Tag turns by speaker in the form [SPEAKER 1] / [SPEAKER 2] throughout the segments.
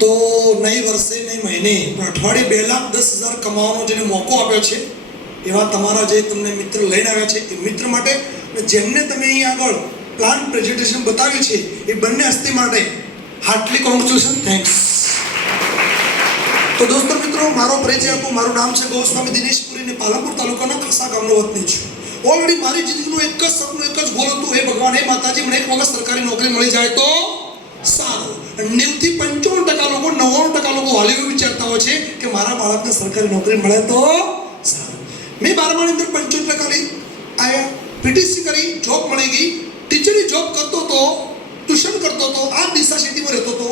[SPEAKER 1] તો નહીં વર્ષે નહીં મહિને. પણ અઠવાડિયે બે લાખ દસ હજાર કમાવાનો જેને મોકો આપ્યો છે, એવા તમારા જે તમને મિત્ર લઈને આવ્યા છે, એ મિત્ર માટે જેમને તમે અહીં આગળ પ્લાન પ્રેઝન્ટેશન બતાવ્યું છે, એ બંને હસ્તી માટે હાર્ટલી કોંગ્રેચ્યુલેશન થેન્ક્સ તો દોસ્તો મિત્રો, મારો પરિચય આપો, મારું નામ છે ગૌસ્વામી દિનેશ પુરી અને પાલનપુર તાલુકાના ખાસા ગામનો વતની છું. ઓલરેડી મારી જિંદગીનું એક જ સપનું, એક જ ગોલ હતું, હે ભગવાન, હે માતાજી, મને એક વખત સરકારી નોકરી મળી જાય તો સારું. નેવથી પંચાવન લોકો હાલ વિચારતા હોય છે કે મારા બાળકને સરકારી નોકરી મળે તો મેં બારમાની અંદર પંચોતેર ટકા આયા પીટીસી કરી જોબ મળી ગઈ. ટીચરની જોબ કરતો હતો ટ્યુશન કરતો હતો આ દિશા સિટીમાં રહેતો હતો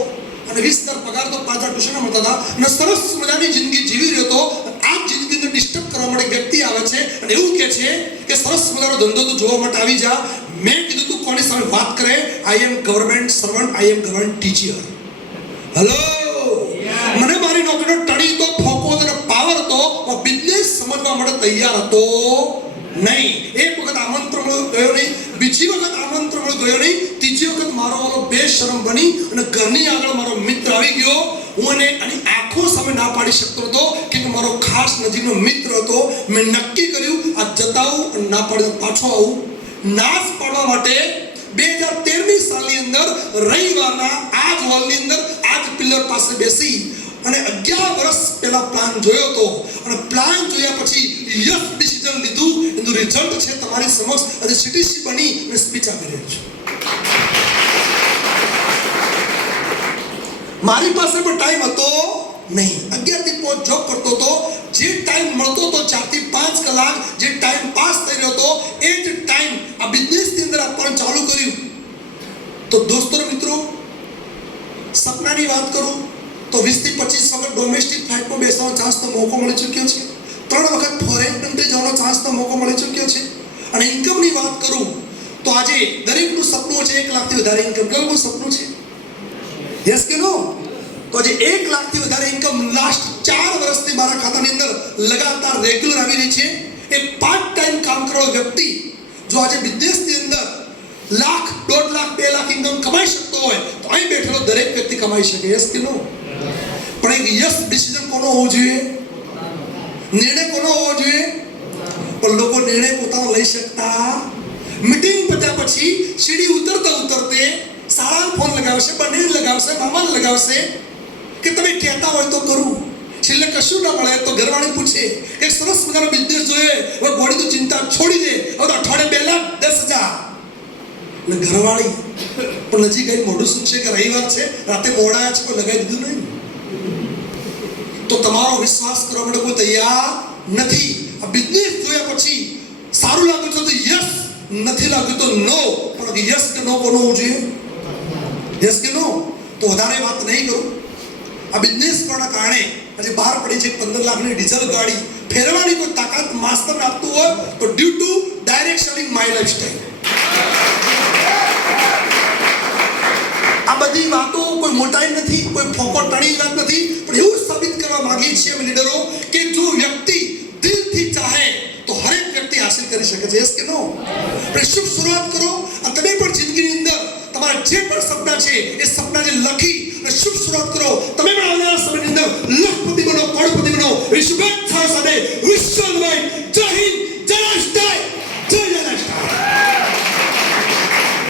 [SPEAKER 1] અને વીસ હજાર પગાર તો પાંચ ટ્યુશન મળતા હતા. અને સરસ મજાની જિંદગી જીવી રહ્યો હતો. આ જિંદગીને ડિસ્ટર્બ કરવા માટે વ્યક્તિ આવે છે અને એવું કહે છે કે સરસ મજાનો ધંધો તું જોવા માટે આવી જા. મેં કીધું તું કોની સામે વાત કરે? I am government servant I am government teacher hello તૈયાર હતો નહીં. એક વખત આમંત્રણ ગયો નહીં, બીજી વખત આમંત્રણ ગયો નહીં, ત્રીજી વખત મારો વાળો બેશરમ બની અને ઘરની આગળ મારો મિત્ર આવી ગયો. હું એને આની આંખો સામે ના પાડી શકતો હતો કે મારો ખાસ નજીકનો મિત્ર હતો. મેં નક્કી કર્યું આ જતાવું અને ના પાડી પાછો આવું. નાશ પાડવા માટે બે હજાર તેરની સાલની અંદર રવિવારના આ જ હોલની અંદર આ જ પિલર પાસે બેસી અને અગિયાર વર્ષ પહેલા પ્લાન જોયો હતો. અને પ્લાન જોયા પછી યસ ડિસિઝન લીધું એનું રિઝલ્ટ છે તમારી સમક્ષ અને સિટીસી બની અને સ્પીચ આપી રહ્યો છું મારી પાસે પણ ટાઈમ હતો નહીં અગિયારથી પાંચ જોબ કરતો હતો જે ટાઈમ મળતો હતો ચારથી પાંચ કલાક જે ટાઈમ પાસ થઈ રહ્યો હતો એ જ ટાઈમ આ બિઝનેસની અંદર આપવાનું ચાલુ કર્યું તો દોસ્તો મિત્રો સપનાની વાત કરું તો વીસથી પચીસ વખત ડોમેસ્ટિક ફ્લાઇટમાં બેસવાનો ચાન્સનો મોકો મળી ચૂક્યો છે જવાનો ચાન્સનો મોકો મળી ચૂક્યો છે. અને ઇન્કમની વાત કરું, તો આજે દરેકનું સપનું છે એક લાખથી વધારે ઇન્કમ કેટલું સપનું છે. યસ કે નો તો આજે એક લાખથી વધારે ઇન્કમ લાસ્ટ ચાર વર્ષથી મારા ખાતાની અંદર લગાતાર રેગ્યુલર આવી રહી છે. એ પાર્ટ ટાઈમ કામ કરવાનો વ્યક્તિ જો આજે બિઝનેસની અંદર લાખ, દોઢ લાખ, બે લાખ ઇન્કમ કમાઈ શકતો હોય, તો અહીં બેઠેલો દરેક વ્યક્તિ કમાઈ શકે. યસ કે નો પણ એક યસ ડિસિઝન કોનો હોવો જોઈએ? નિર્ણય પણ લોકો નિર્ણય પોતાનો લઈ શકતા મીટિંગ પત્યા પછી સીડી ઉતરતા ઉતરતે શાળાને ફોન લગાવશે બંને લગાવશે, મામાને લગાવશે કે તમે કહેતા હોય તો કરું. છેલ્લે કશું ના મળે તો ઘરવાળી પૂછે કે સરસ મજાનો બિઝનેસ જોઈએ, હવે ગોળી તો ચિંતા છોડી દે. હવે તો અઠવાડિયે બે લાખ દસ હજાર. એટલે ઘરવાળી પણ નજીક આવી મોઢું શું છે કે રવિવાર છે? રાતે મોડા છે, કોઈ લગાવી દીધું નહીં? તો તમારો વિશ્વાસ કરવા માટે કોઈ તૈયાર નથી. આ બિઝનેસ પછી સારું લાગ્યું છે તો યસ નથી લાગ્યું તો નો પણ યસ કે નો કોનો હોવું જોઈએ? યસ કે નો તો વધારે વાત નહીં કરું. આ બિઝનેસ પણ કારણે આજે બહાર પડી છે પંદર લાખની ડીઝલ ગાડી. ફેરવાની કોઈ તાકાત માસ્તર આપતું હોય તો due to direct selling my lifestyle આ બધી વાતો કોઈ મોટાઈ નથી, કોઈ ફોકોટાણી વાત નથી. યસ કે નો આપણે શુભ શરૂઆત કરો અને તમે પણ જિંદગીની અંદર તમારા જે પણ સપના છે એ સપના જે લખી અને શુભ શરૂઆત કરો. તમે પણ આવનારા સમયની અંદર લખ.